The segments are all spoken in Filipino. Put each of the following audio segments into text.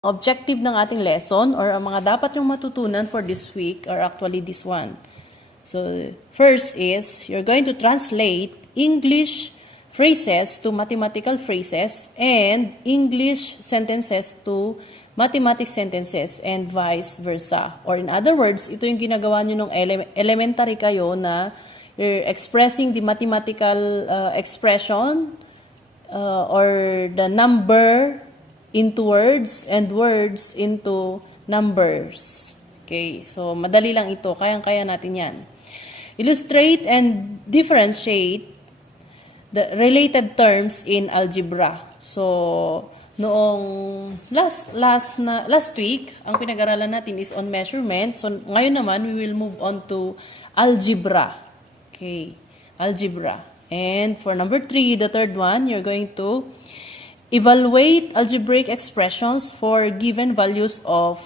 Objective ng ating lesson or ang mga dapat yung matutunan for this week are actually this one. So, first is, you're going to translate English phrases to mathematical phrases and English sentences to mathematics sentences and vice versa. Or in other words, ito yung ginagawa nyo nung elementary kayo na you're expressing the mathematical expression or the number into words and words into numbers. Okay, so madali lang ito. Kayang-kaya natin yan. Illustrate and differentiate the related terms in algebra. So, noong last week, ang pinag-aralan natin is on measurement. So, ngayon naman, we will move on to algebra. Okay, algebra. And for number 3, the third one, you're going to evaluate algebraic expressions for given values of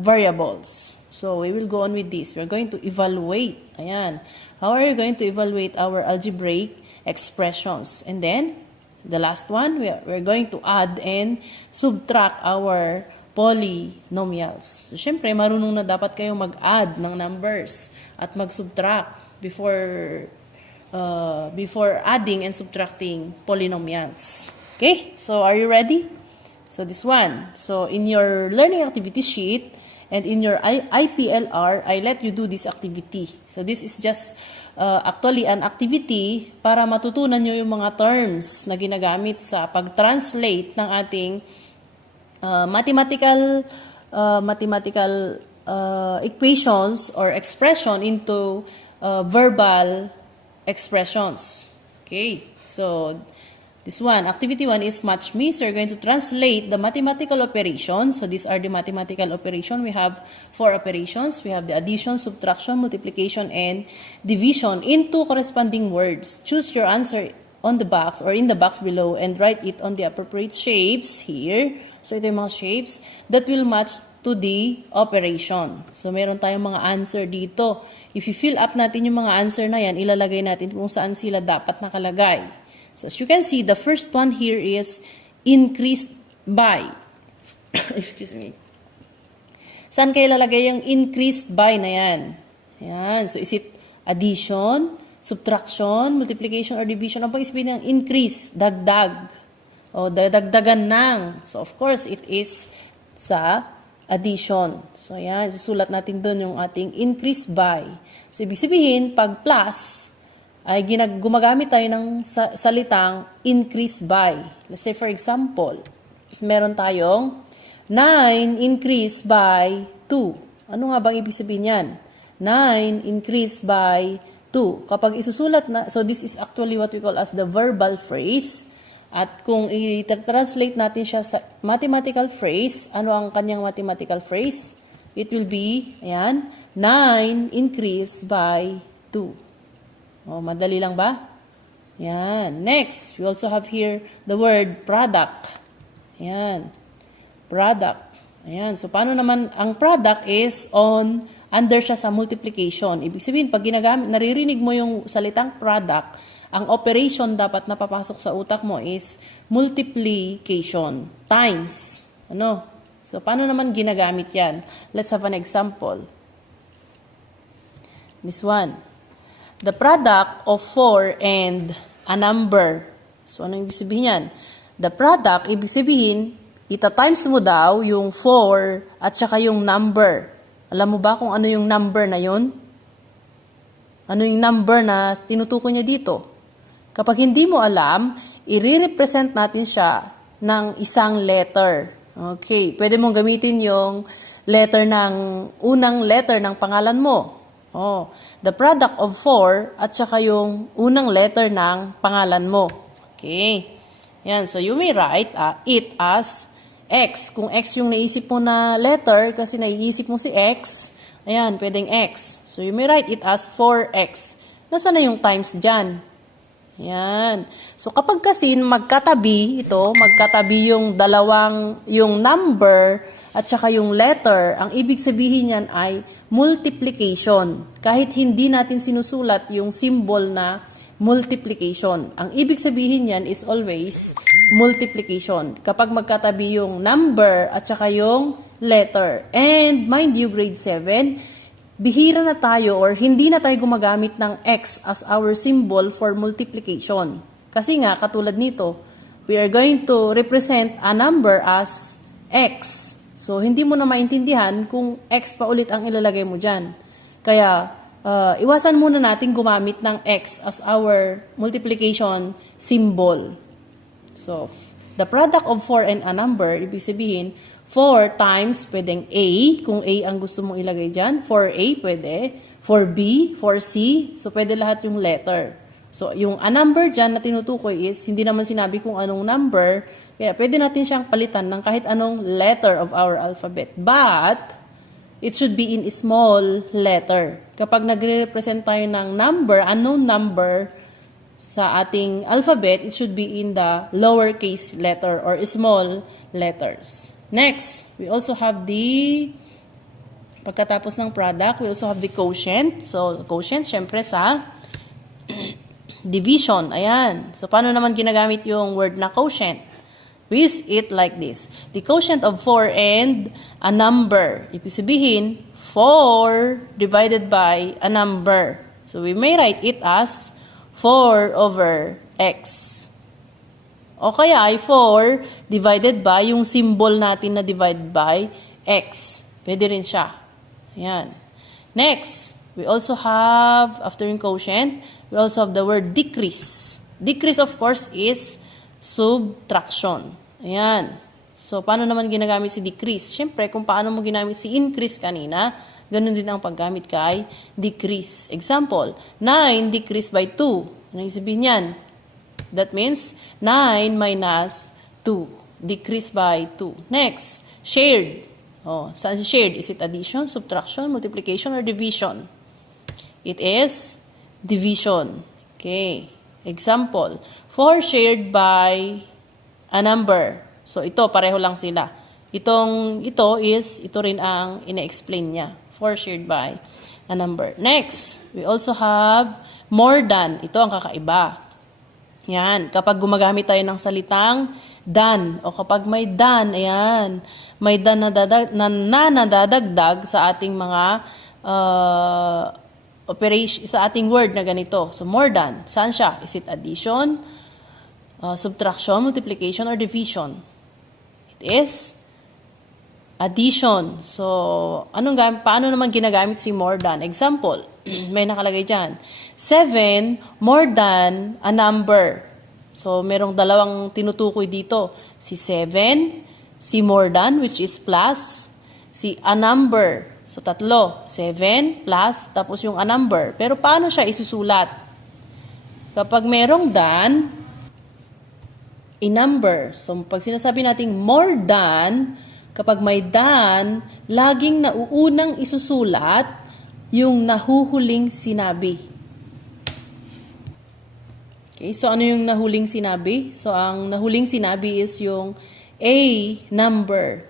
variables. So, we will go on with this. We're going to evaluate. Ayan. How are you going to evaluate our algebraic expressions? And then, the last one, we're going to add and subtract our polynomials. So, syempre, marunong na dapat kayo mag-add ng numbers at mag-subtract before adding and subtracting polynomials. Okay, so are you ready? So this one. So in your learning activity sheet and in your IPLR, I let you do this activity. So this is just actually an activity para matutunan nyo yung mga terms na ginagamit sa pag-translate ng ating mathematical equations or expression into verbal expressions. Okay, so this one, activity 1 is match me. So, you're going to translate the mathematical operations. So, these are the mathematical operation. We have 4 operations. We have the addition, subtraction, multiplication, and division into corresponding words. Choose your answer on the box or in the box below and write it on the appropriate shapes here. So, ito yung mga shapes that will match to the operation. So, meron tayong mga answer dito. If you fill up natin yung mga answer na yan, ilalagay natin kung saan sila dapat nakalagay. So, as you can see, the first one here is increased by. Excuse me. Saan kayo lalagay yung increased by na yan? Ayan. So, is it addition, subtraction, multiplication, or division? Ang pag-isipin ng increase, dagdag. O, dagdagan ng. So, of course, it is sa addition. So, ayan. Susulat natin doon yung ating increased by. So, ibig sabihin, pag plus, ay gumagamit tayo ng salitang increase by. Let's say for example, meron tayong 9 increase by 2. Ano nga bang ibig sabihin yan? 9 increase by 2. Kapag isusulat na, so this is actually what we call as the verbal phrase. At kung i-translate natin siya sa mathematical phrase, ano ang kanyang mathematical phrase? It will be, ayan, 9 increase by 2. Oh, madali lang ba? Yan. Next, we also have here the word product. Ayan. Product. Ayan. So, paano naman ang product is under siya sa multiplication. Ibig sabihin, pag naririnig mo yung salitang product, ang operation dapat napapasok sa utak mo is multiplication times. Ano? So, paano naman ginagamit yan? Let's have an example. This one. The product of 4 and a number. So, ano ibig sabihin yan? The product, ibig sabihin, ita-times mo daw yung 4 at saka yung number. Alam mo ba kung ano yung number na yun? Ano yung number na tinutukoy niya dito? Kapag hindi mo alam, i-represent natin siya ng isang letter. Okay, pwede mong gamitin yung unang letter ng pangalan mo. Oh, the product of 4 at saka yung unang letter ng pangalan mo. Okay. Yan. So, you may write it as X. Kung X yung naisip mo na letter, kasi naiisip mo si X, ayan, pwedeng X. So, you may write it as 4X. Nasaan na yung times dyan? Yan. So, kapag kasi magkatabi yung number at saka yung letter, ang ibig sabihin niyan ay multiplication. Kahit hindi natin sinusulat yung symbol na multiplication. Ang ibig sabihin yan is always multiplication. Kapag magkatabi yung number at saka yung letter. And mind you, grade 7, bihira na tayo or hindi na tayo gumagamit ng X as our symbol for multiplication. Kasi nga, katulad nito, we are going to represent a number as X. So, hindi mo na maintindihan kung X pa ulit ang ilalagay mo dyan. Kaya, iwasan muna natin gumamit ng X as our multiplication symbol. So, the product of 4 and a number, ibig sabihin, 4 times pwedeng A, kung A ang gusto mong ilagay dyan. 4A pwede. 4B, 4C, so pwede lahat yung letter. So, yung a number dyan na tinutukoy is, hindi naman sinabi kung anong number, kaya pwede natin siyang palitan ng kahit anong letter of our alphabet. But, it should be in small letter. Kapag nagre-represent tayo ng number, unknown number, sa ating alphabet, it should be in the lowercase letter or small letters. Next, we also have the, pagkatapos ng product, we also have the quotient. So, quotient, syempre sa division. Ayan. So, paano naman ginagamit yung word na quotient? We use it like this. The quotient of 4 and a number. Ibig sabihin, 4 divided by a number. So, we may write it as 4 over X. O kaya ay 4 divided by yung symbol natin na divide by X. Pwede rin siya. Ayan. Next, we also have, after yung quotient, we also have the word decrease. Decrease, of course, is subtraction. Ayan. So, paano naman ginagamit si decrease? Siyempre, kung paano mo ginamit si increase kanina, ganun din ang paggamit kay decrease. Example, 9 decrease by 2. Ano yung sabihin yan? That means 9 minus 2. Decrease by 2. Next, shared. Oh, saan si shared? Is it addition, subtraction, multiplication, or division? It is division. Okay. Example, 4 shared by a number. So, ito, pareho lang sila. Ito rin ang ina-explain niya. 4 shared by a number. Next, we also have more than. Ito ang kakaiba. Yan. Kapag gumagamit tayo ng salitang than, o kapag may than, ayan, may than na nadadagdag sa ating mga operation, sa ating word na ganito. So, more than. Saan siya? Is it addition, subtraction, multiplication, or division? It is addition. So, paano naman ginagamit si more than? Example, may nakalagay dyan. 7 more than a number. So, merong dalawang tinutukoy dito. Si 7, si more than, which is plus, si a number. So, tatlo. 7 plus, tapos yung a number. Pero paano siya isusulat? Kapag merong than, a number. So, pag sinasabi nating more than, kapag may than, laging nauunang isusulat yung nahuhuling sinabi. Okay, so ano yung nahuling sinabi? So, ang nahuling sinabi is yung a number.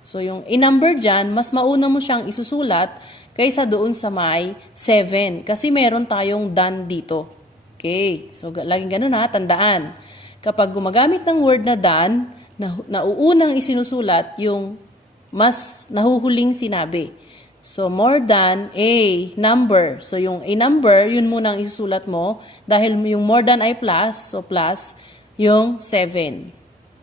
So, yung a number dyan, mas mauna mo siyang isusulat kaysa doon sa may 7. Kasi meron tayong than dito. Okay, so laging ganun ha, tandaan. Kapag gumagamit ng word na than, nauunang isinusulat yung mas nahuhuling sinabi. So, more than a number. So, yung a number, yun muna ang isusulat mo. Dahil yung more than ay plus, so plus yung 7.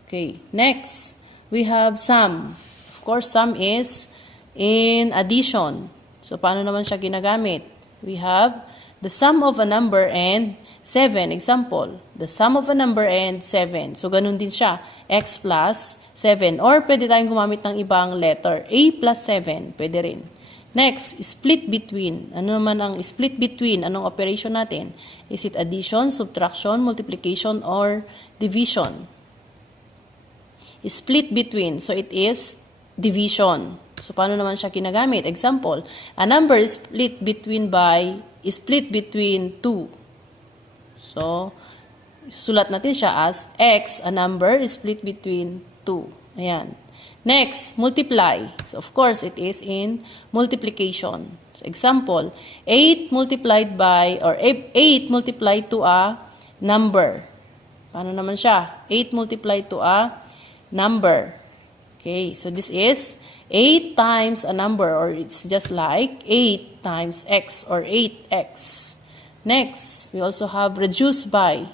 Okay. Next, we have sum. Of course, sum is in addition. So, paano naman siya ginagamit? We have the sum of a number and 7. Example, the sum of a number and 7. So, ganun din siya. X plus 7. Or, pwede tayong gumamit ng ibang letter. A plus 7. Pwede rin. Next, split between. Ano naman ang split between? Anong operation natin? Is it addition, subtraction, multiplication, or division? Split between. So, it is division. So, paano naman siya ginagamit? Example, a number is split between 2. So, sulat natin siya as X, a number is split between 2. Ayan. Next, multiply. So, of course, it is in multiplication. So, example, 8 multiplied by, or 8 multiplied to a number. Paano naman siya? 8 multiplied to a number. Okay, so this is 8 times a number, or it's just like 8 times x, or 8x. Next, we also have reduce by.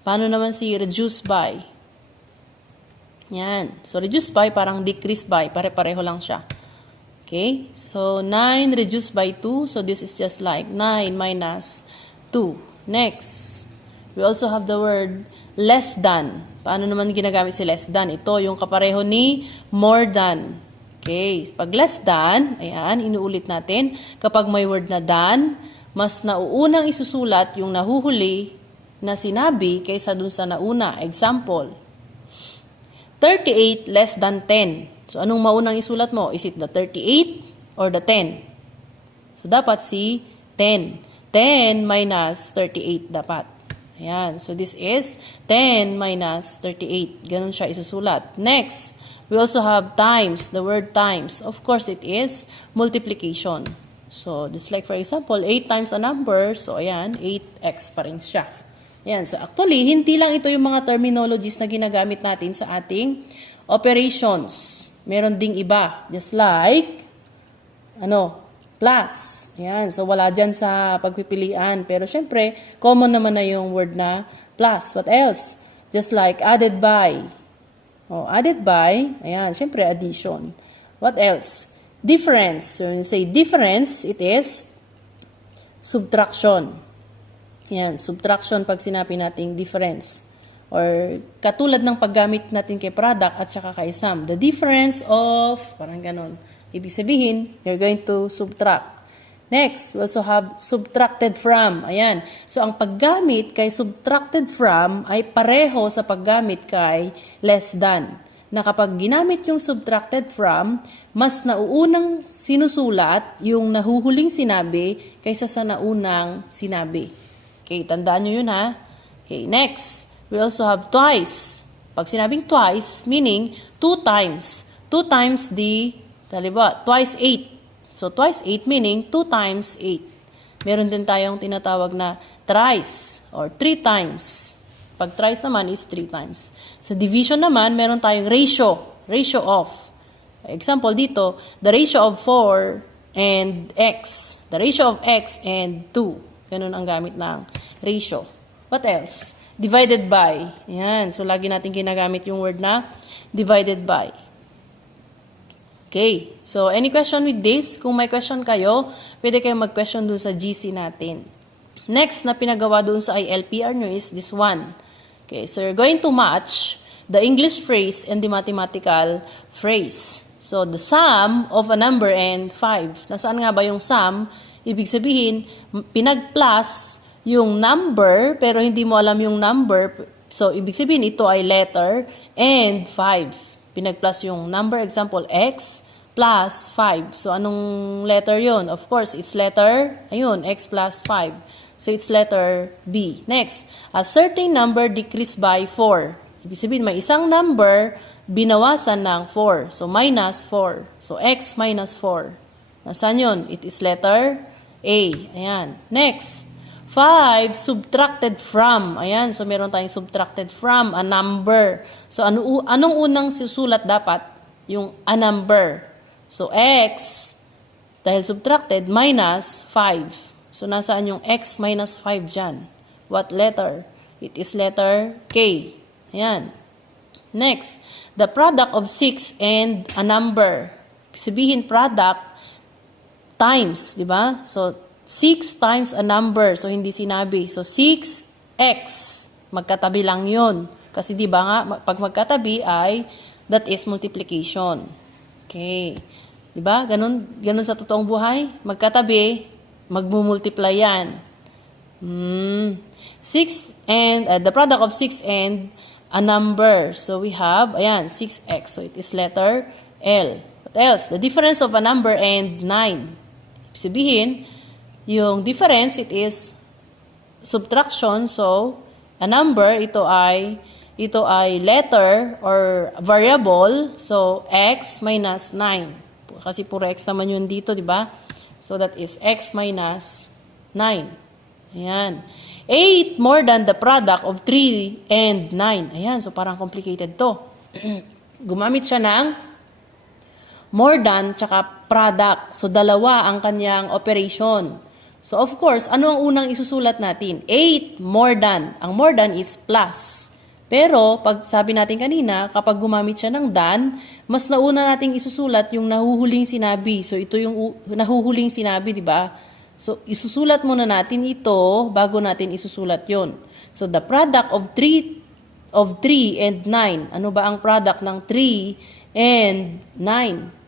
Paano naman si reduce by? Yan. So, reduce by, parang decrease by. Pare-pareho lang siya. Okay? So, 9 reduced by 2. So, this is just like 9 minus 2. Next, we also have the word less than. Paano naman ginagamit si less than? Ito, yung kapareho ni more than. Okay? Pag less than, ayan, inuulit natin. Kapag may word na than, mas nauunang isusulat yung nahuhuli na sinabi kaysa dun sa nauna. Example, 38 less than 10. So, anong maunang isulat mo? Is it the 38 or the 10? So, dapat si 10. 10 minus 38 dapat. Ayan. So, this is 10 minus 38. Ganun siya isusulat. Next, we also have times. The word times. Of course, it is multiplication. So, just like for example, 8 times a number. So, ayan, 8x pa rin siya. Yan. So, actually, hindi lang ito yung mga terminologies na ginagamit natin sa ating operations. Meron ding iba. Just like, plus. Yan. So, wala dyan sa pagpipilian. Pero, syempre, common naman na yung word na plus. What else? Just like added by. Added by, ayan, syempre, addition. What else? Difference. So, when you say difference, it is subtraction. Yan, subtraction pag sinabi nating difference. Or katulad ng paggamit natin kay product at saka kay sum. The difference of, parang ganon. Ibig sabihin, you're going to subtract. Next, we also have subtracted from. Ayan. So, ang paggamit kay subtracted from ay pareho sa paggamit kay less than. Na kapag ginamit yung subtracted from, mas nauunang sinusulat yung nahuhuling sinabi kaysa sa naunang sinabi. Okay, tandaan nyo yun ha. Okay, next, we also have twice. Pag sinabing twice, meaning 2 times. 2 times the, taliba, twice 8. So, twice 8 meaning 2 times 8. Meron din tayong tinatawag na thrice or 3 times. Pag thrice naman is 3 times. Sa division naman, meron tayong ratio. Ratio of. Example dito, the ratio of 4 and x. The ratio of x and 2. Ganun ang gamit ng ratio. What else? Divided by. Yan. So, lagi natin ginagamit yung word na divided by. Okay. So, any question with this? Kung may question kayo, pwede kayo mag-question dun sa GC natin. Next na pinagawa dun sa ILPR nyo is this one. Okay. So, you're going to match the English phrase and the mathematical phrase. So, the sum of a number and 5. Nasaan nga ba yung sum? Ibig sabihin, pinag-plus yung number, pero hindi mo alam yung number. So, ibig sabihin, ito ay letter and 5. Pinag-plus yung number, example, x plus 5. So, anong letter yun? Of course, it's letter, ayun, x plus 5. So, it's letter B. Next, a certain number decreased by 4. Ibig sabihin, may isang number, binawasan ng 4. So, minus 4. So, x minus 4. Nasaan yun? It is letter A. Ayan. Next, 5 subtracted from. Ayan. So, meron tayong subtracted from a number. So, anong unang susulat dapat? Yung a number. So, x, dahil subtracted, minus 5. So, nasaan yung x minus 5 dyan? What letter? It is letter K. Ayan. Next, the product of 6 and a number. Sabihin product times, di ba? So, 6 times a number. So, hindi sinabi. So, 6x. Magkatabi lang yun. Kasi di ba nga, pag magkatabi ay, that is multiplication. Okay. Di ba? Ganun sa totoong buhay. Magkatabi, magmumultiply yan. 6 and, the product of 6 and a number. So, we have, ayan, 6x. So, it is letter L. What else? The difference of a number and 9. Sabihin, yung difference, it is subtraction. So, a number, ito ay ito ay letter or variable. So, x minus 9. Kasi puro x naman yun dito, di ba? So, that is x minus 9. Ayan. 8 more than the product of 3 and 9. Ayan, so parang complicated to. Gumamit siya ng more than tsaka product. So, dalawa ang kanyang operation. So, of course, ano ang unang isusulat natin? 8 more than. Ang more than is plus. Pero, pag sabi natin kanina, kapag gumamit siya ng than, mas nauna nating isusulat yung nahuhuling sinabi. So, ito yung nahuhuling sinabi, di ba? So, isusulat muna natin ito bago natin isusulat yon. So, the product of 3 and 9. Ano ba ang product ng 3 and 9?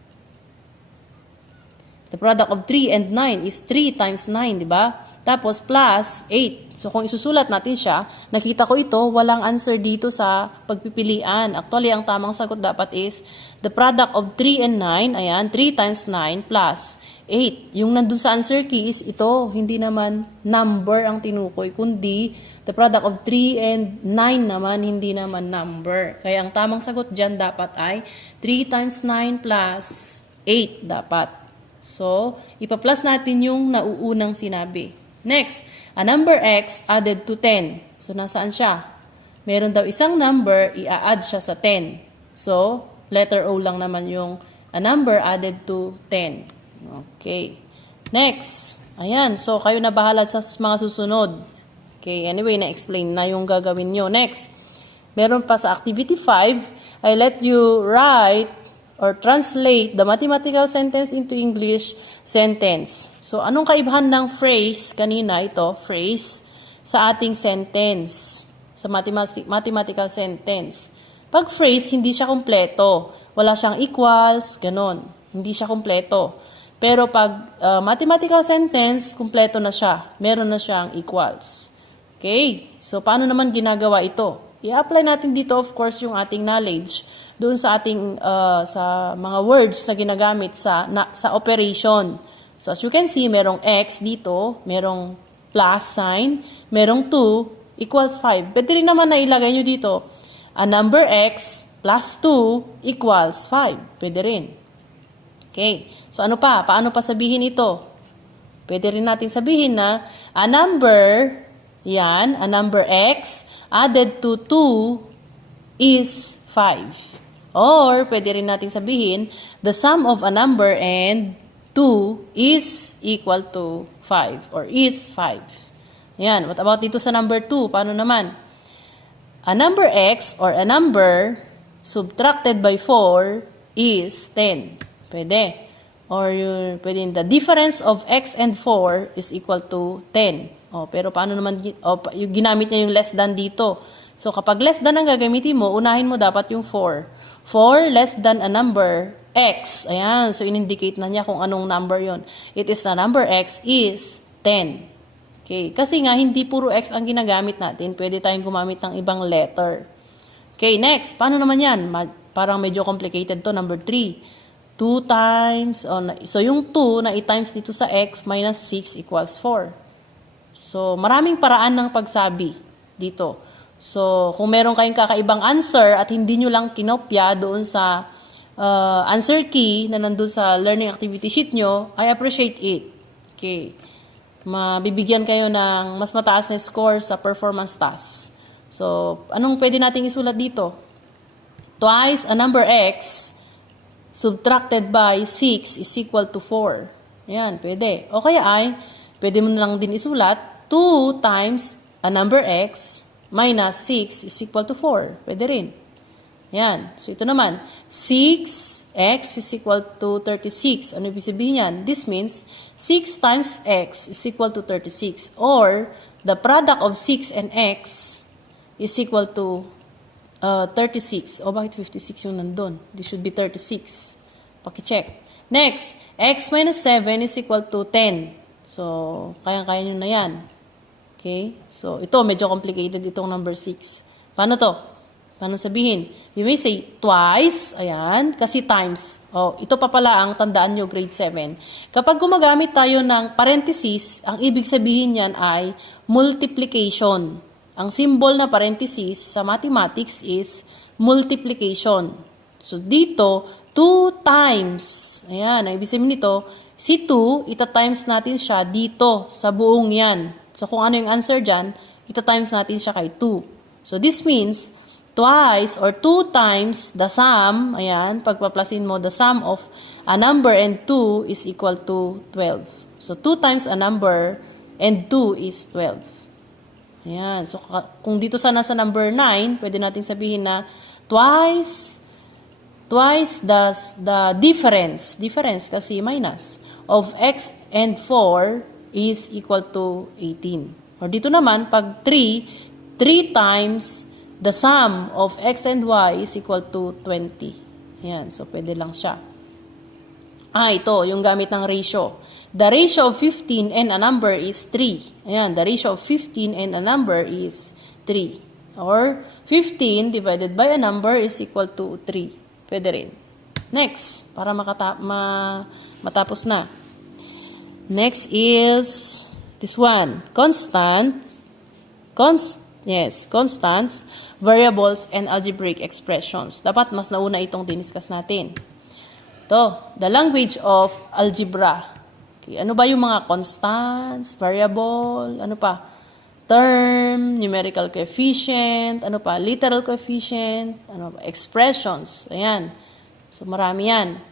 The product of 3 and 9 is 3 times 9, di ba? Tapos plus 8. So, kung isusulat natin siya, nakita ko ito, walang answer dito sa pagpipilian. Actually, ang tamang sagot dapat is the product of 3 and 9, ayan, 3 times 9 plus 8. Yung nandun sa answer key is ito, hindi naman number ang tinukoy, kundi the product of 3 and 9 naman, hindi naman number. Kaya ang tamang sagot dyan dapat ay 3 times 9 plus 8 dapat. So, ipa-plus natin yung nauunang sinabi. Next, a number x added to 10. So, nasaan siya? Meron daw isang number, i-add siya sa 10. So, letter O lang naman yung a number added to 10. Okay. Next. Ayan. So, kayo na bahala sa mga susunod. Okay. Anyway, na-explain na yung gagawin nyo. Next. Meron pa sa activity 5, I let you write or translate the mathematical sentence into English sentence. So, anong kaibahan ng phrase, kanina ito, phrase, sa ating sentence, sa mathematical sentence? Pag phrase, hindi siya kompleto. Wala siyang equals, ganon. Hindi siya kompleto. Pero pag mathematical sentence, kompleto na siya. Meron na siyang equals. Okay? So, paano naman ginagawa ito? I-apply natin dito, of course, yung ating knowledge doon sa ating sa mga words na ginagamit sa operation. So, as you can see, merong x dito, merong plus sign, merong 2 equals 5. Pwede rin naman na ilagay nyo dito, a number x plus 2 equals 5. Pwede rin. Okay. So, ano pa? Paano pa sabihin ito? Pwede rin natin sabihin na a number, yan, a number x added to 2 is 5. Or, pwede rin natin sabihin, the sum of a number and 2 is equal to 5 or is 5. Yan. What about dito sa number 2? Paano naman? A number x or a number subtracted by 4 is 10. Pwede. Or pwede the difference of x and 4 is equal to 10. Pero paano naman, yung ginamit niya yung less than dito. So, kapag less than ang gagamitin mo, unahin mo dapat yung 4. 4 less than a number x. Ayan. So, in-indicate na niya kung anong number yon. It is the number x is 10. Okay. Kasi nga, hindi puro x ang ginagamit natin. Pwede tayong gumamit ng ibang letter. Okay. Next. Paano naman yan? Parang medyo complicated to. Number 3. 2 times, so yung 2 na i-times dito sa x minus 6 equals 4. So, maraming paraan ng pagsabi dito. So, kung meron kayong kakaibang answer at hindi nyo lang kinopya doon sa answer key na nandun sa learning activity sheet nyo, I appreciate it. Okay. Mabibigyan kayo ng mas mataas na score sa performance task. So, anong pwede nating isulat dito? Twice a number x subtracted by 6 is equal to 4. Yan, pwede. O kaya ay, pwede mo lang din isulat, 2 times a number x minus 6 is equal to 4. Pwede rin. Yan. So, ito naman, 6x is equal to 36. Ano ibig sabihin yan? This means, 6 times x is equal to 36. Or, the product of 6 and x is equal to 36. O, bakit 56 yung nandun? This should be 36. Paki-check. Next, x minus 7 is equal to 10. So, kayang-kaya nyo na yan. Okay? So, ito, medyo complicated itong number 6. Paano to? Paano sabihin? You may say twice. Ayan. Kasi times. Oh, ito pa pala ang tandaan nyo, grade 7. Kapag gumagamit tayo ng parenthesis, ang ibig sabihin yan ay multiplication. ang symbol na parenthesis sa mathematics is multiplication. So, dito, 2 times. Ayan, ang ibig sabihin nito, si 2, ita-times natin siya dito sa buong yan. So, kung ano yung answer dyan, ita-times natin siya kay 2. So, this means, twice or 2 times the sum, ayan, pagpaplasin mo, the sum of a number and 2 is equal to 12. So, 2 times a number and 2 is 12. Ayan. So, kung dito sana sa number 9, pwede natin sabihin na twice the difference kasi minus, of x and 4 is equal to 18. Or dito naman, pag 3 times the sum of x and y is equal to 20. Ayan. So, pwede lang siya. Ito, yung gamit ng ratio. The ratio of 15 and a number is 3. Ayan, the ratio of 15 and a number is 3. Or 15 divided by a number is equal to 3. Pwede rin. Next, para matapos na. Next is this one. Constants, variables, and algebraic expressions. Dapat mas nauna itong diniscuss natin. Ito, the language of algebra. Okay, ano ba yung mga constants, variable, ano pa? Term, numerical coefficient, ano pa? Literal coefficient, ano pa? Expressions. Ayan. So, marami yan.